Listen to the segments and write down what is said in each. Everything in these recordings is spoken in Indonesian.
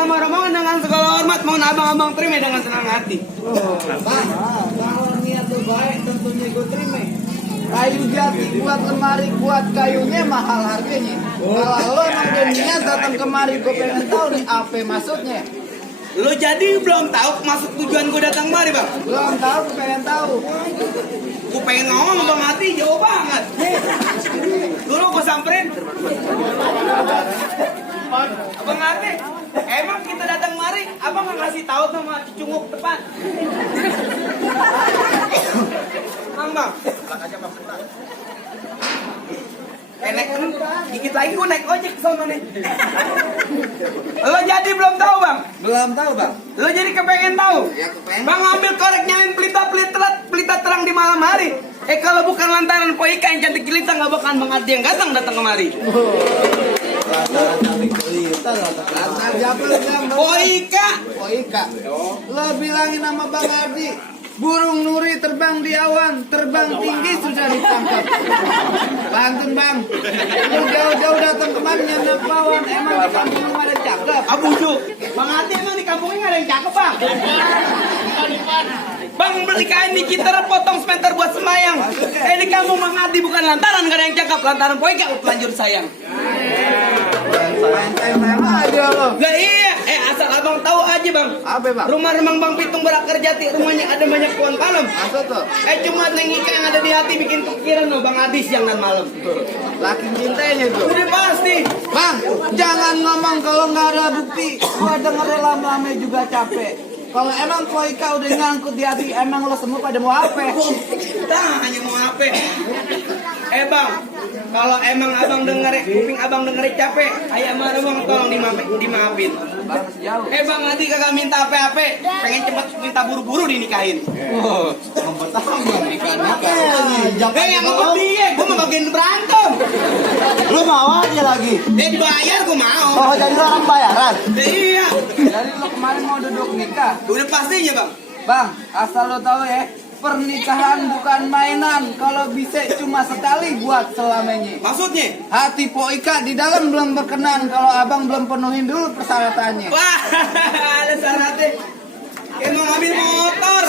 sama rombongan dengan segala hormat, mohon abang-abang terima dengan senang hati. Bang, kalau niat lu baik tentunya gue terima. Kayu jati buat lemari, buat kayunya mahal harganya. Kalau lo emang udah niat datang kemari, gue pengen tahu nih apa maksudnya. Lo jadi belum tahu maksud tujuan gue datang kemari, Bang? Belum tahu, gue pengen tahu. Gue pengen ngomong sama Bang Hati, jauh banget. Dulu gue samperin. Abang Hati, emang kita datang kemari, abang nggak ngasih tahu sama cunguk depan? Bang. Naik dikit lagi gue naik ojek sama nih. Lo jadi belum tahu, Bang? Belum tahu, Bang. Lo jadi kepengen tahu? Ya, kepengen. Bang ambil korek nyalin pelita terang di malam hari. Kalau bukan lantaran Poika yang cantik jelita, nggak bakalan Bang Hati yang datang kemari. Lantaran cantik jelita, lantaran siapa lu, Bang? Poika. Lo bilangin sama Bang Ardi, burung nuri terbang di awan, terbang tinggi sudah ditangkap. Pantun, Bang. Lu jauh-jauh datang kemari nyandap pawon, emang di kampung lu ada cakep. Abuju, Bang Hati emang di kampungnya nggak ada yang cakep, Bang? Bang beli kain di Citerat potong semeter buat semayang. Di kampung Bang Hati bukan lantaran nggak ada yang cakep, lantaran Poika telanjur sayang. Main aja lo. Lah iya, asal abang tahu aja, Bang. Apa, Bang? Rumah Remang Bang Pitung Berakar Jati, rumahnya ada banyak pohon palem. Maksud tuh? Cuma Neng Ika yang ada di hati bikin pikiran lo Bang Adi siang dan malam. Laki cintanya tuh. Udah pasti. Bang, jangan ngomong kalau nggak ada bukti. Gua denger lama-lama juga capek. Kalau emang Poika udah ngangkut di hati, emang lo semua pada mau apa? Hanya mau apa? Bang, kalau emang abang denger, kuping abang denger capek, ayah marah bang tolong dimaafin. Bang, masih jauh. Bang Adi kagak minta apa-apa, pengen cepet minta buru-buru dinikahin. Oh, nikah. Yang ngomong dia, gue mau bagian berantem. Lu mau aja lagi. Dibayar gue mau. Oh, jadi lo orang bayaran. Iya. Jadi lo kemarin mau duduk nikah. Udah pastinya, Bang. Bang, asal lo tahu ya, pernikahan bukan mainan. Kalau bisa cuma sekali buat selamanya. Maksudnya? Hati Poika di dalam belum berkenan kalau abang belum penuhin dulu persyaratannya. Wah, ada syaratnya. Mau ngambil motor.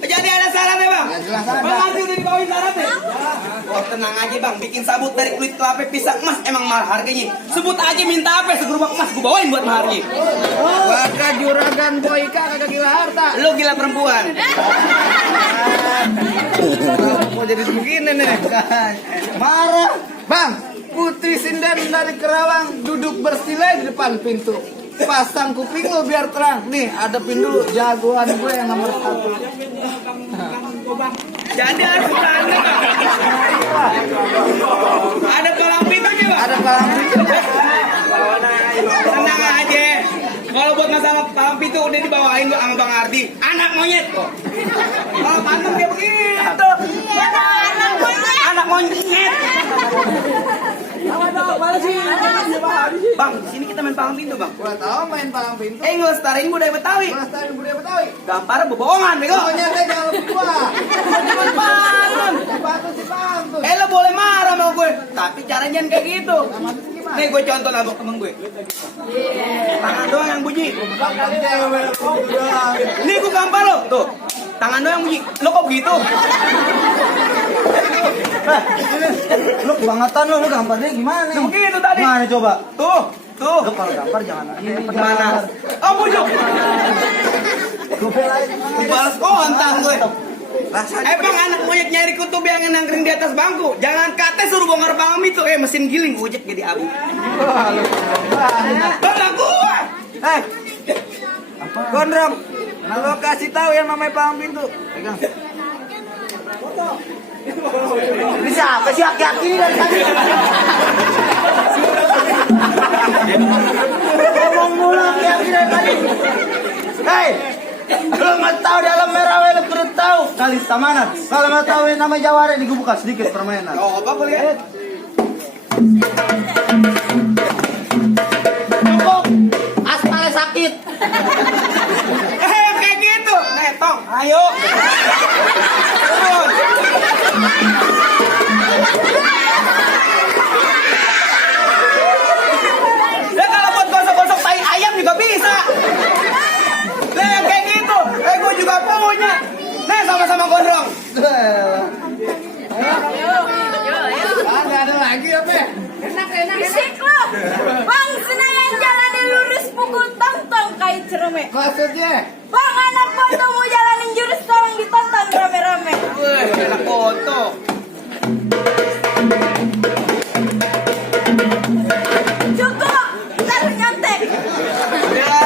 Jadi ada syaratnya, Bang? Ya, jelas ada. Bang Adi udah dibawain syaratnya? Wah, tenang aja, Bang. Bikin sabut dari kulit kelapa pisang emas emang mahal harganya. Sebut aja minta apa, segerobak emas gue bawain buat maharnya. Warga juragan Poika kagak gila harta. Lo gila perempuan. Mau jadi begini nih. Marah. Bang, Putri Sinden dari Kerawang duduk bersila di depan pintu. Pasang kuping lo biar terang. Nih, hadapin dulu jagoan gue yang nomor 1. Jadi ada tanda, Bang. Ada palang pintunya, Bang. Ada palang pintu. Tenang aja. Kalau buat masalah palang pintu udah dibawain sama Bang Ardi. Anak monyet kok. Kalau pantun kayak begitu. Anak monyet. Bang, di sini kita main palang pintu, Bang. Gua tahu main palang pintu. Ngelestariin budaya Betawi. Melestariin budaya Betawi. Gampar bebohongan, bego. Pokoknya deh jangan lupa. Jangan pantun. Si pantun. Lo boleh marah sama gue, tapi caranya jangan kayak gitu. Gimana? Nih gue contoh abang temen gue. Tangan doang yang bunyi. Nih gue gampar lo, tuh. Tangan doang yang bunyi. Lo kok begitu? Lu kebangetan lu gambarnya gimana? Nah, begitu tadi. Gimana coba? Tuh. Lu kalau gambar jangan Gimana? Oh, bujuk. Gue balas kontak gue. Bang, anak monyet nyari kutub yang nangkring di atas bangku. Jangan kata suruh bongkar palang itu. Mesin giling ojek jadi abu. Bang, gua. Gondrong, lo kasih tahu yang namanya palang pintu. Pegang. Bisa apa sih aki-aki ini dari tadi? Ngomong mulu aki-aki dari tadi. Hei, lo nggak tahu dalam merah lo perlu tahu kali samanan. Kalau nggak tahu yang nama jawara gue buka sedikit permainan. Oh, apa boleh ya? Cukup, aspalnya sakit. Kayak gitu. Tong, ayo. Turun. Ya kalau buat gosok-gosok tai ayam juga lagi apa? Fisik lo. Bang Senayan jalanin lurus pukul tong-tong kayak cereme. Maksudnya? Bang anak foto mau jalanin jurus tolong ditonton rame-rame. Wih, enak foto. Cukup, ntar nyontek. Ya,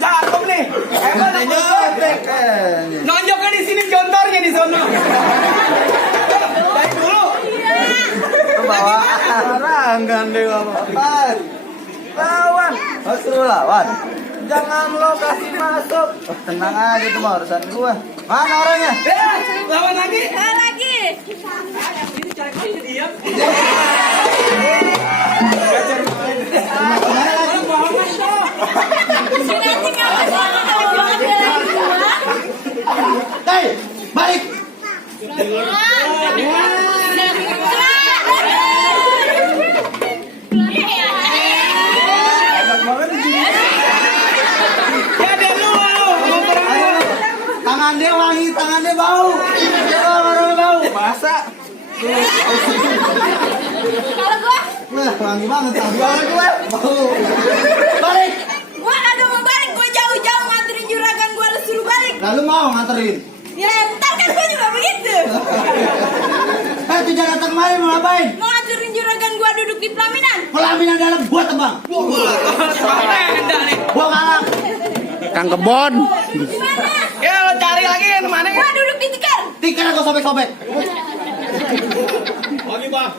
cakep nih. Hebat aku. Nyontek. Nonjoknya di sini, jontornya di sono. Dari dulu. Bawa arangan deh Bapak. Lawan. Suruh lawan. Jangan lo kasih masuk. Tenang aja itu mah urusan gua. Mana orangnya? Lawan lagi. Lagi. Si nanti kalau sama kalau jangan belain gua. Hei, balik. Ya dia lu. Tangan dia wangi, tangan dia bau. Dia orang bau. Masa? Kalau gua, Wah, wangi banget tangan gue. Bau. Balik. gua kagak mau balik, gua jauh-jauh nganterin juragan gua lu suruh balik. Lalu mau nganterin. Ya ntar kan gua juga begitu. Itu jangan datang kemari mau ngapain? Mau nganterin juragan gua duduk di pelaminan. Pelaminan dalam gua tebang. nih. Gua kalah. Kang Kebon. Gimana? Ya lo cari lagi yang mana ya? Gua duduk di tikar. Tikar gua sobek-sobek. Lagi bang.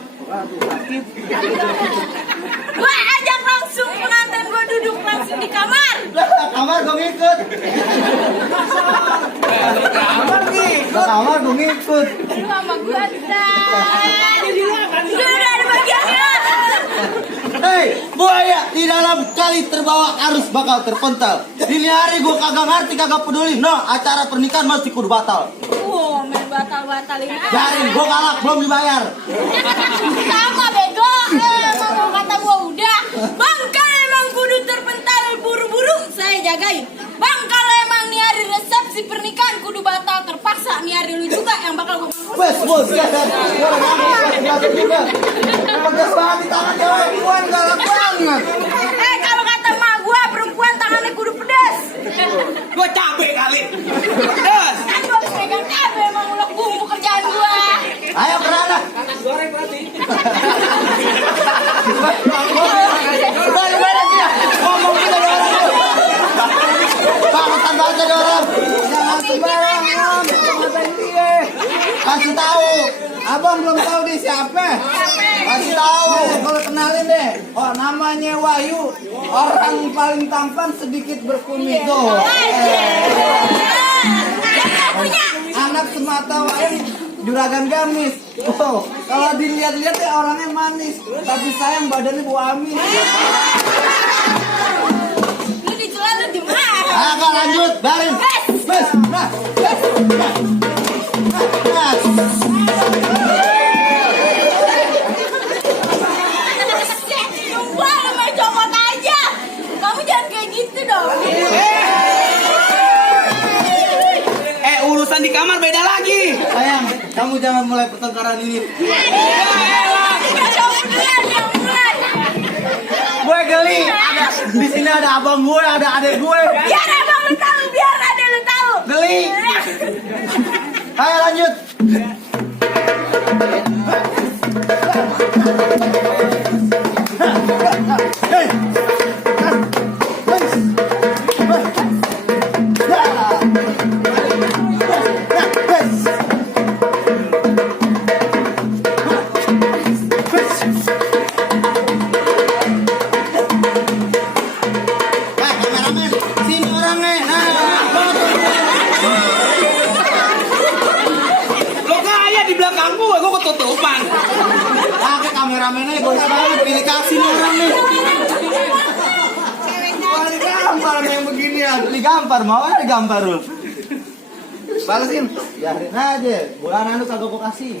Gua ajak langsung pengantin gua duduk langsung di kamar. Kamar gua ngikut. Kamar gua ngikut. Lu sama gua ntar. Udah ada bagiannya. Hei, buaya di dalam kali terbawa arus bakal terpental. Dini hari gua kagak ngerti, kagak peduli. No, acara pernikahan masih kudu batal. Main batal-batalin aja. Biarin, gua kalah belum dibayar. Sama bego. Emang kata gua udah. Bang kalau emang kudu terpental buru-buru saya jagain. Bang kalau emang nih hari resepsi pernikahan kudu batal terpaksa nih hari lu juga yang bakal gua Bos, bos, ya, gua udah juga. Pedas banget di tangan cewek perempuan, galak banget. kalau kata mak gua perempuan tangannya kudu pedas. Gua capek kali. Terus. Kan gua harus pegang cabe emang ulah bumbu kerjaan gua. Ayo kerana. Goreng berarti. Udah, lumayan dia. Ngomong kita ada orang tuh. Bangetan banget ada orang. Jangan sembarangan. Ngatain dia. Kasih tahu. Abang belum tahu dia siapa. Kasih tahu. Kalau kenalin deh. Oh, namanya Wahyu. Orang paling tampan sedikit berkumis tuh. Punya. Anak semata wayang juragan gamis. Oh, kalau dilihat-lihat ya orangnya manis, tapi sayang badannya bau amis. Lu dicela lu di mana? Ayo lanjut, barin. Bes, nah, bes, nah, nah. Gua lu main comot aja. Kamu jangan kayak gitu dong. Urusan di kamar beda lagi. Sayang, kamu jangan mulai pertengkaran ini. Kita coba duluan yang mulai. Gue geli. Di sini ada abang gue, ada adek gue. Biar abang lu tahu, biar adek lu tahu. Geli. Ayo lanjut. Hey. Kameramen, sini orangnya. Lo kaya di belakang gua ketutupan. Pakai kameramennya gue banget, pilih kasih nih orang nih. Paling gampar yang beginian. Digampar, mau ada gambar lu. Balesin, biarin aja. Bulan anu kagak gue kasih.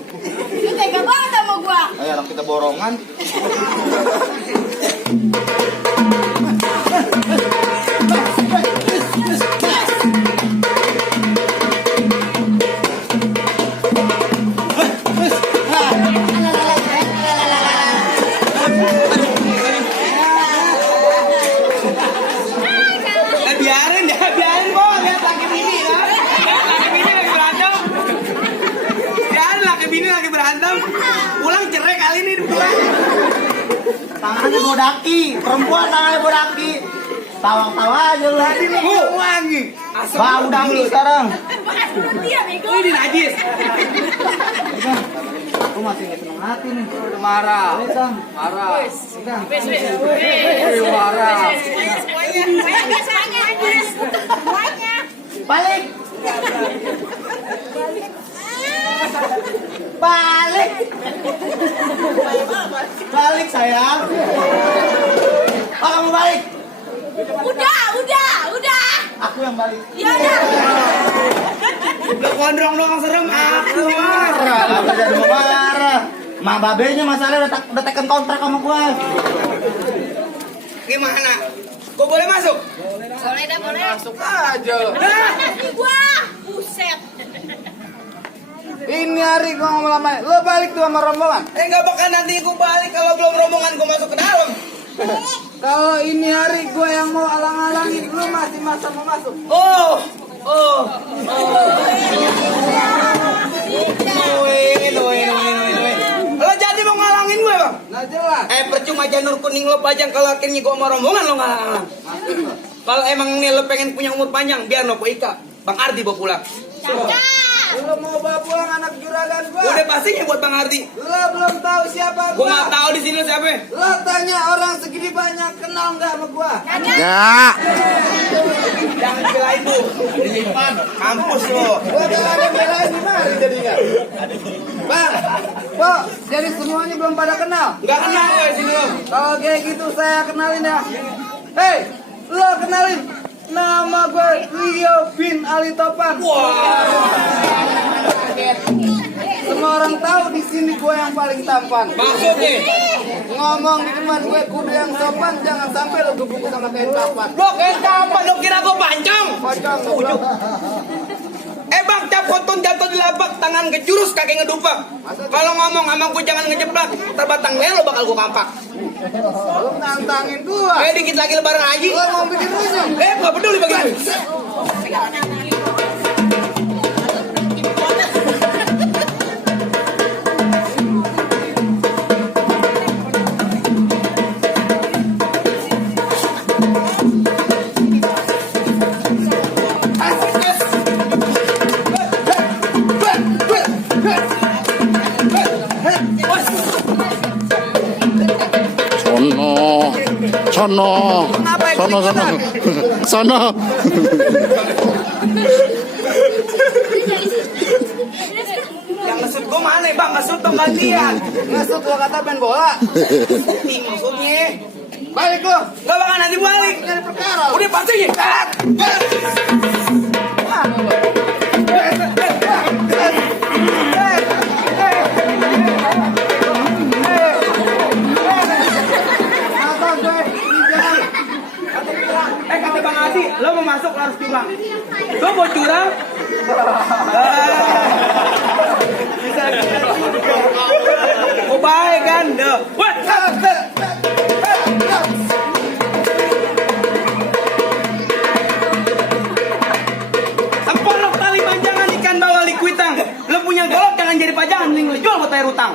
Lu tega banget sama gua. Ayo orang kita borongan. Tangannya bodaki, perempuan tangannya bodaki. Tawa-tawa aja lu. Tadi lu wangi. Bau daki sekarang. Dia bego. Ini najis. Aku masih nggak seneng hati nih. Udah marah. Kang. Marah. Kang. Marah. Semuanya. Balik. Balik. Balik sayang. Oh, kamu balik. Udah. Aku yang balik. Ya udah. Udah gondrong doang serem. Aku marah. Apa jadi mau marah? Mak babenya masalahnya udah tekan kontrak sama gua. Gimana? Kok boleh masuk? Boleh dah, boleh. Masuk aja. Nah, nanti gua. Buset. Ini hari gua ngomong lama. Lo balik tuh sama rombongan. Nggak bakal nanti gue balik kalau belum rombongan gue masuk ke dalam. Kalau ini hari gua yang mau alang-alangin, lu masih masa mau masuk. Oh. Lo jadi mau ngalangin gue bang? Nah jelas. Percuma janur kuning lo pajang kalau akhirnya gue sama rombongan lo ngalang-ngalang. Kalau emang nih lo pengen punya umur panjang, biar no Ika, Bang Ardi bawa pulang. Caca. Lu mau bawa pulang anak juragan gua? Udah pastinya buat Bang Ardi. Lo belum tahu siapa Gue gua. nggak tahu di sini lo siapa. Lo tanya orang segini banyak kenal nggak sama gua? Enggak. Jangan belain bu. Kampus lo. Gua gak ada belain gimana jadinya? Bang, kok jadi semuanya belum pada kenal? Nggak kenal lo di sini lo. Kalau kayak gitu saya kenalin ya. Hei, lo kenalin. Nama gue Rio bin Ali Topan. Semua orang tahu di sini gue yang paling tampan. Maksudnya? Ngomong di depan gue kudu yang sopan, jangan sampai lo gebuk sama kain kapan. Lo kayak kapan lo kira gue pancong? Pocong. Bang, cap koton jatuh di lapak, tangan kejurus, kaki ngedupak. Kalau ngomong sama gue jangan ngejeplak, terbatang leher lo bakal gue kampak. Lo nantangin gua. Dikit lagi lebaran haji. Lo mau bikin rusuh. Gak peduli begitu. Sono. Yang ngesut gue mana bang? Ngesut dong gantian. Ngesut lo kata main bola. Ini maksudnya. Balik lo. Gak bakal nanti balik. Nyari perkara. Udah pastinya. Kata Bang Adi, lo mau masuk lo harus curang. Lo mau curang? Bisa gitu. Oh baik kan? What? Sepolok tali panjangan ikan bawa likuitang. Lo punya golok jangan jadi pajangan, mending lo jual buat bayar utang.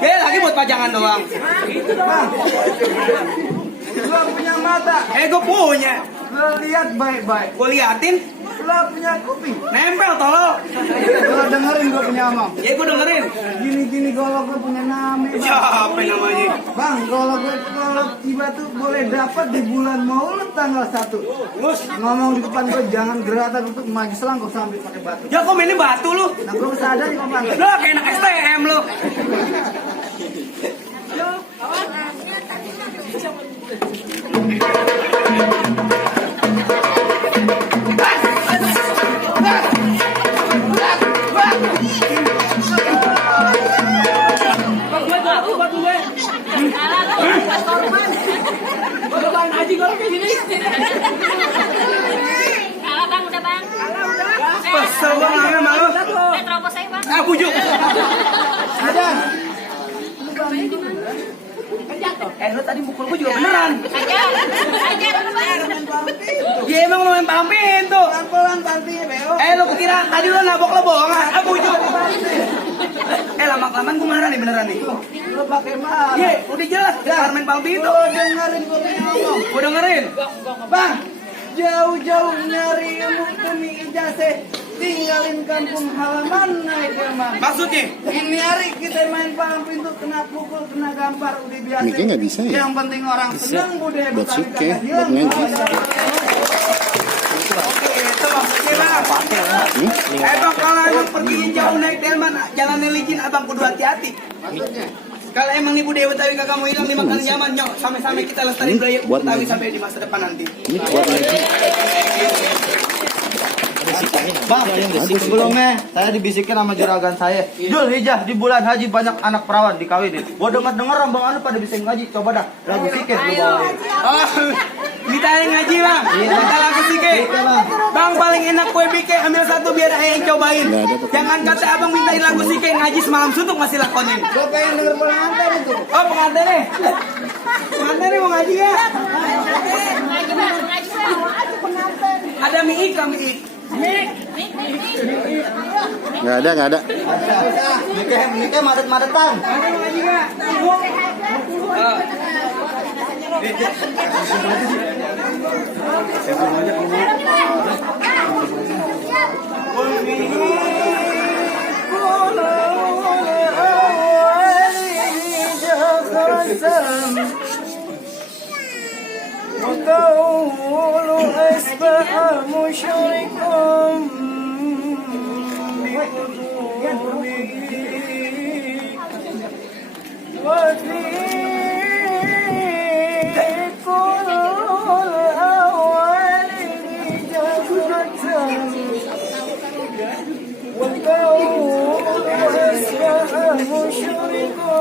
Lagi buat pajangan doang. Lo punya mata. Gue punya. Lo lihat baik-baik. Gue liatin. Lo punya kuping. Nempel tolol. Lo dengerin gue punya omong. Ya gue dengerin. Gini-gini golok gue punya nama. Siapa namanya? Bang, golok gue kalau tiba tuh boleh dapat di bulan Maulud tanggal 1. Mus. Ngomong di depan gue jangan geratan untuk maju selang kau sambil pakai batu. Ya kok mainnya batu lu? Nah gue sadar nih bang. Lo kayak anak STM lu. Kalah bang, udah bang. Kesel banget sama lu. Udah terobos saya bang. Bujuk. Ada. Lo tadi mukul gue juga beneran. Ajar bang. Ya emang lo yang palang pintu. Pelan-pelan tantinya beo. Lo kira tadi lo nabok lo bohongan. Bujuk. Lama Laman gue marah nih beneran nih. Lu pakai marah. Iya, udah jelas. Karmen Palpi itu. Lu dengerin gue ngomong. Gue dengerin. Bang, jauh-jauh nyari ilmu demi ijazah, tinggalin kampung halaman naik delman. Maksudnya? Ini hari kita main palang pintu, kena pukul, kena gampar, udah biasa. Miknya nggak bisa ya? Yang penting orang seneng, budaya Buat Betawi suke, kagak buat hilang. ngaji. Oke, itu maksudnya bang. Bang, kalau emang pergi jauh naik delman, jalan licin abang kudu hati-hati. Maksudnya, Kalau emang nih budaya Betawi kagak mau hilang dimakan zaman, nyok. Sampai-sampai kita lestari budaya buat Betawi ngaji. sampai di masa depan nanti. Ini buat lagi. Bang, sebelumnya saya dibisikin sama juragan saya. Jul, hijah di bulan haji banyak anak perawan dikawinin. Gua dengar Bang Anu pada bisa ngaji. Coba dah, lagu sikit lu bawain. Oh, kita yang ngaji bang. Kita lagu sike. Bang paling enak kue bike ambil satu biar ayah yang cobain. Nggak ada, Pak. Jangan kata abang mintain lagu sike ngaji semalam suntuk masih lakonin. Gua pengen denger pengantin itu. Oh pengantin nih. Pengantin nih mau ngaji ya? Ngaji bang, ngaji bang. Ada miik kami ik. Nggak ada. Nikah madet-madetan. Ada mau ngaji nggak? Oh. وقول أصبح مشركا بقلوبه وفي كل الأوائل جهرة والقول أصبح مشركا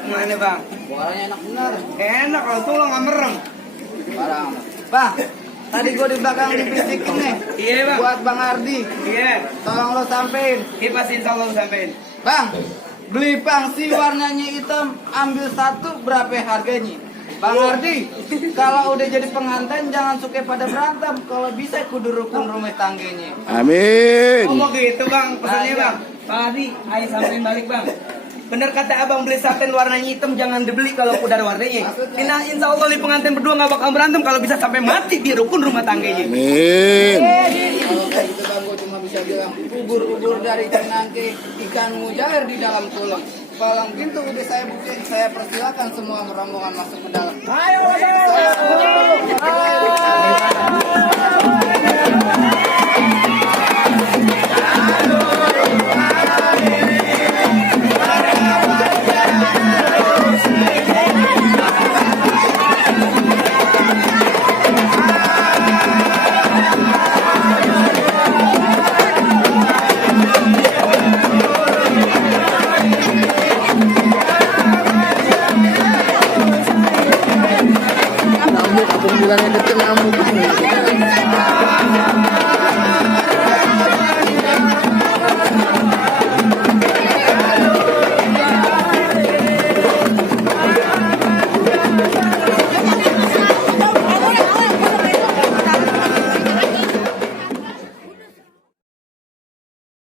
Gimana bang? Suaranya enak benar. Enak kalau tuh lo nggak merem. Barang. Bang, tadi gua di belakang dibisikin nih. Iya bang. Buat Bang Ardi. Iya. Tolong lo sampein. Ini pasti insya Allah sampein. Bang, beli pangsi warnanya hitam, ambil satu, berapa harganya? Bang Ardi, kalau udah jadi pengantin jangan suka pada berantem. Kalau bisa kudu rukun rumah tangganya. Amin. Oh mau gitu bang, pesannya bang. Pak Adi, ayo sampein balik bang. Bener kata abang beli saten warnanya hitam jangan dibeli kalau udah ada warnanya. Nah, insya Allah nih pengantin berdua nggak bakal berantem kalau bisa sampai mati di rukun rumah tangganya. Amin. Kalau kayak gitu bang, gue cuma bisa bilang ubur-ubur dari nangke, ikan mujair di dalam tulang. Palang pintu udah saya bukain, saya persilakan semua rombongan masuk ke dalam. Ayo. Nyamuk, aku bilangnya kecil nyamuk.